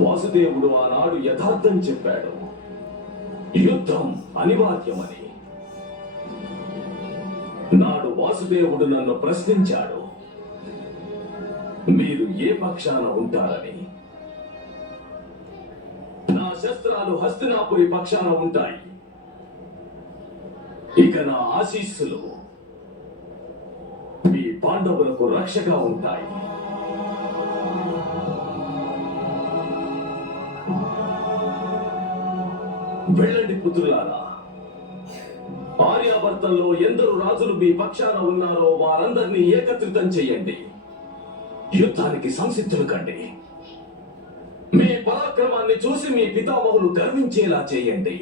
వాసుదేవుడు ఆనాడు యథార్థం చెప్పాడు, యుద్ధం అనివార్యమని. నాడు వాసుదేవుడు నన్ను ప్రశ్నించాడు, మీరు ఏ పక్షాన ఉంటారని. నా శస్త్రాలు హస్తినాపురి పక్షాన ఉంటాయి. ఇక నా ఆశీస్సులు మీ పాండవులకు రక్షగా ఉంటాయి. వెళ్ళండి పుత్రులారా, ఆర్యావర్తంలో ఎందరు రాజులు మీ పక్షాన ఉన్నారో వారందరినీ ఏకత్రితం చెయ్యండి. యుద్ధానికి సంసిద్ధులు కండి. మీ పరాక్రమాన్ని చూసి మీ పితామహులు గర్వించేలా చేయండి.